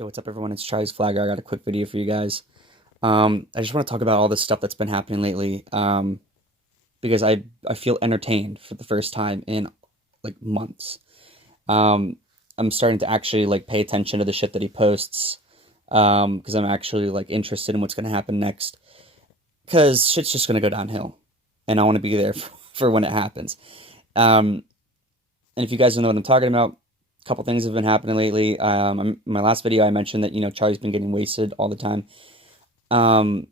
Yo, what's up, everyone? It's Charlie's Flagger. I got a quick video for you guys. I just want to talk about all this stuff that's been happening lately, because I feel entertained for the first time in like months. Um, I'm starting to actually like pay attention to the shit that he posts, because I'm actually like interested in what's going to happen next. Because shit's just going to go downhill, and I want to be there for when it happens. Um, and if you guys don't know what I'm talking about, a couple things have been happening lately. In my last video, I mentioned that Charlie's been getting wasted all the time, um,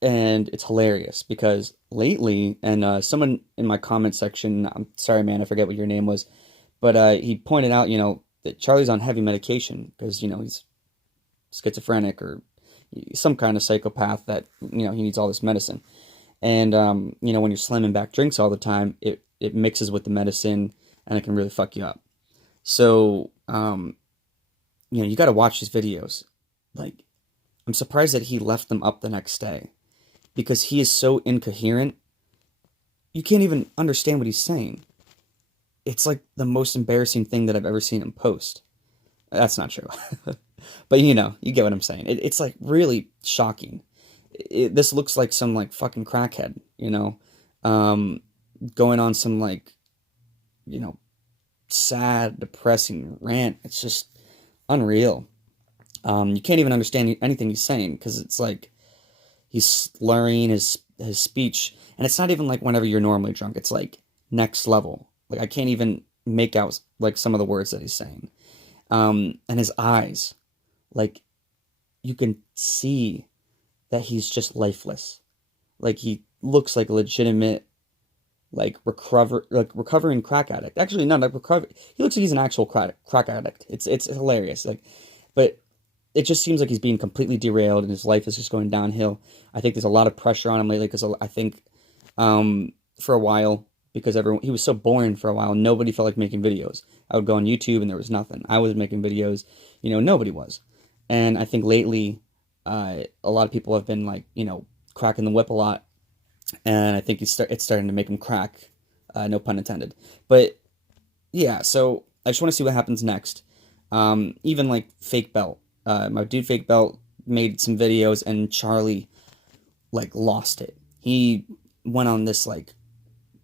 and it's hilarious because lately, and someone in my comment section, I'm sorry, man, I forget what your name was, but he pointed out, that Charlie's on heavy medication because he's schizophrenic or some kind of psychopath that he needs all this medicine. And when you're slamming back drinks all the time, it mixes with the medicine and it can really fuck you up. So, you got to watch his videos. Like, I'm surprised that he left them up the next day because he is so incoherent. You can't even understand what he's saying. It's like the most embarrassing thing that I've ever seen him post. That's not true. But you get what I'm saying. It's like really shocking. This looks like some like fucking crackhead, going on some like, you know, sad, depressing rant. It's just unreal. You can't even understand anything he's saying because it's like he's slurring his speech, and it's not even like whenever you're normally drunk. It's like next level. Like I can't even make out like some of the words that he's saying. And his eyes, like you can see that he's just lifeless. Like he looks like a legitimate recovering crack addict. Actually, no, not recover. He looks like he's an actual crack addict. It's hilarious. Like, but it just seems like he's being completely derailed and his life is just going downhill. I think there's a lot of pressure on him lately because I think for a while, because he was so boring for a while, nobody felt like making videos. I would go on YouTube and there was nothing. I was making videos, nobody was. And I think lately, a lot of people have been like, cracking the whip a lot, and I think it's starting to make him crack. No pun intended. But yeah, so I just want to see what happens next. Even like Fake Belt, my dude Fake Belt made some videos, and Charlie like lost it. He went on this like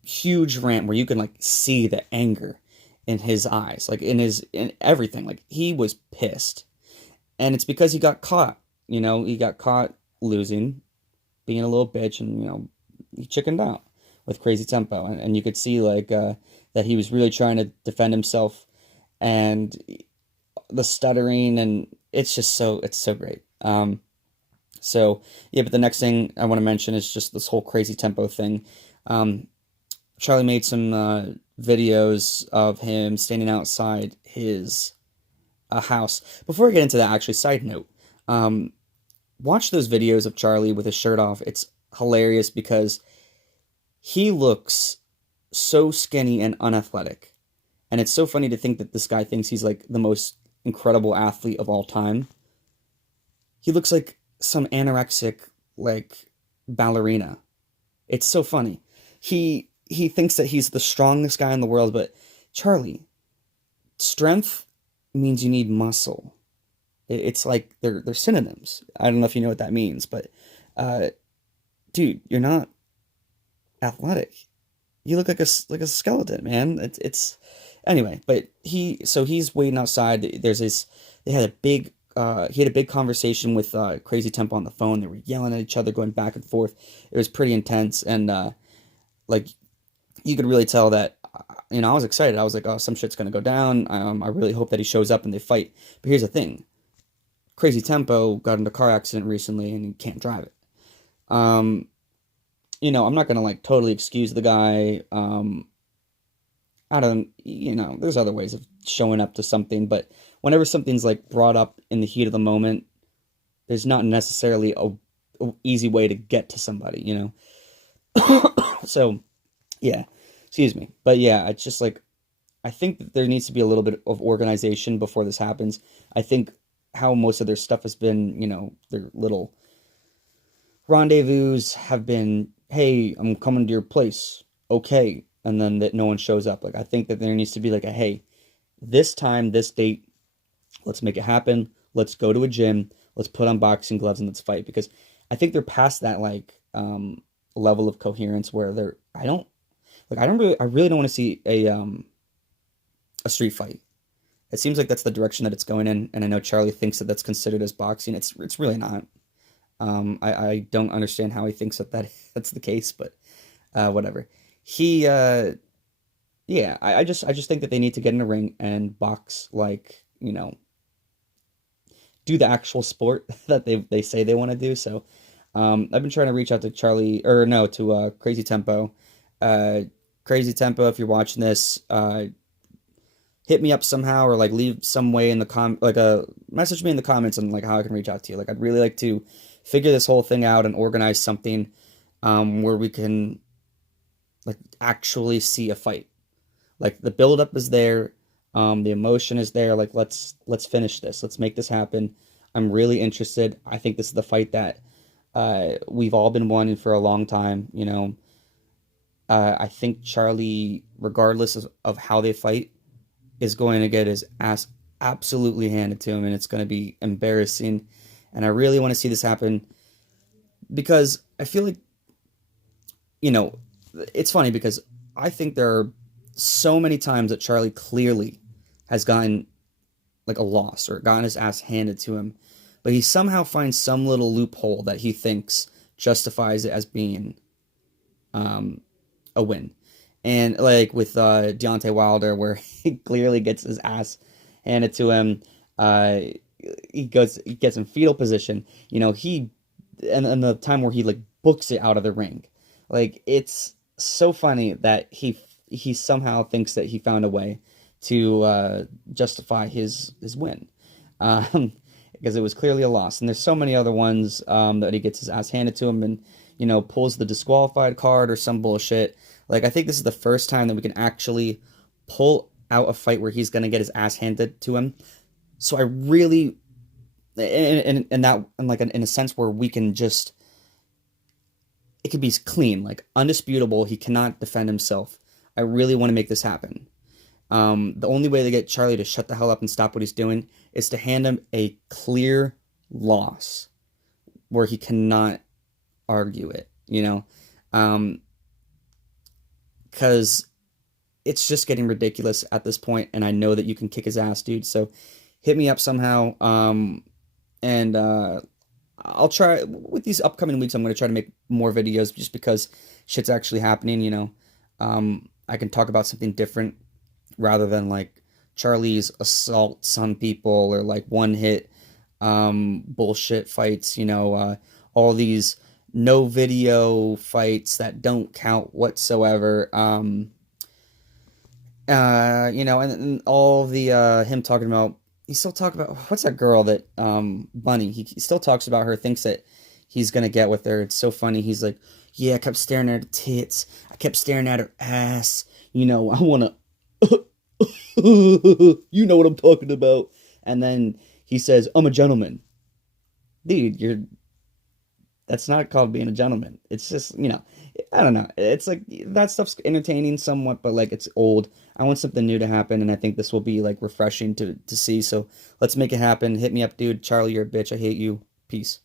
huge rant where you can like see the anger in his eyes, like in everything. Like he was pissed, and it's because he got caught. He got caught losing, being a little bitch, and he chickened out with Crazy Tempo, and you could see like that he was really trying to defend himself, and the stuttering, and it's so great. So yeah, but the next thing I want to mention is just this whole Crazy Tempo thing. Charlie made some videos of him standing outside his house. Before I get into that, actually, side note, watch those videos of Charlie with his shirt off. It's hilarious because he looks so skinny and unathletic. And it's so funny to think that this guy thinks he's like the most incredible athlete of all time. He looks like some anorexic, like, ballerina. It's so funny. He thinks that he's the strongest guy in the world, but Charlie, strength means you need muscle. It's like they're synonyms. I don't know if you know what that means, but dude, you're not athletic. You look like a skeleton, man. It's anyway. But he's waiting outside. They had a big he had a big conversation with Crazy Tempo on the phone. They were yelling at each other, going back and forth. It was pretty intense, and like you could really tell that. I was excited. I was like, oh, some shit's gonna go down. I really hope that he shows up and they fight. But here's the thing. Crazy Tempo got in a car accident recently and he can't drive it. I'm not gonna like totally excuse the guy. I don't, there's other ways of showing up to something, but whenever something's like brought up in the heat of the moment, there's not necessarily a easy way to get to somebody, So, yeah, excuse me. But yeah, it's just like, I think that there needs to be a little bit of organization before this happens. I think how most of their stuff has been, their little rendezvous have been, hey, I'm coming to your place, okay, and then that no one shows up. Like, I think that there needs to be like a, hey, this time, this date, let's make it happen. Let's go to a gym. Let's put on boxing gloves and let's fight. Because I think they're past that like level of coherence where they're. I really don't want to see a street fight. It seems like that's the direction that it's going in, and I know Charlie thinks that that's considered as boxing. It's really not. I don't understand how he thinks that's the case, but whatever. He yeah, I just think that they need to get in a ring and box like, do the actual sport that they say they want to do. So I've been trying to reach out to Charlie or no to Crazy Tempo. Uh, Crazy Tempo, if you're watching this, hit me up somehow or like leave some way in the message me in the comments on like how I can reach out to you. Like I'd really like to figure this whole thing out and organize something where we can like actually see a fight. Like the buildup is there, the emotion is there. Like let's finish this. Let's make this happen. I'm really interested. I think this is the fight that we've all been wanting for a long time. I think Charlie, regardless of how they fight, is going to get his ass absolutely handed to him, and it's going to be embarrassing. And I really want to see this happen because I feel like, it's funny because I think there are so many times that Charlie clearly has gotten like a loss or gotten his ass handed to him, but he somehow finds some little loophole that he thinks justifies it as being a win. And like with Deontay Wilder, where he clearly gets his ass handed to him, he gets in fetal position. And the time where he like books it out of the ring, like it's so funny that he somehow thinks that he found a way to justify his win, because it was clearly a loss. And there's so many other ones that he gets his ass handed to him and pulls the disqualified card or some bullshit. Like I think this is the first time that we can actually pull out a fight where he's gonna get his ass handed to him. So I really, in a sense where we can just, it could be clean, like undisputable. He cannot defend himself. I really want to make this happen. The only way to get Charlie to shut the hell up and stop what he's doing is to hand him a clear loss where he cannot argue it, because it's just getting ridiculous at this point, and I know that you can kick his ass, dude. So hit me up somehow, and I'll try with these upcoming weeks. I'm going to try to make more videos just because shit's actually happening. I can talk about something different rather than like Charlie's assaults on people or like one hit bullshit fights. All these no video fights that don't count whatsoever. And all the him talking about, he still talking about, what's that girl that Bunny, he still talks about her, thinks that he's gonna get with her. It's so funny. He's like, yeah, I kept staring at her tits, I kept staring at her ass, I wanna you know what I'm talking about. And then he says, I'm a gentleman. Dude, that's not called being a gentleman. It's just, I don't know. It's like that stuff's entertaining somewhat, but like it's old. I want something new to happen, and I think this will be like refreshing to see. So let's make it happen. Hit me up, dude. Charlie, you're a bitch. I hate you. Peace.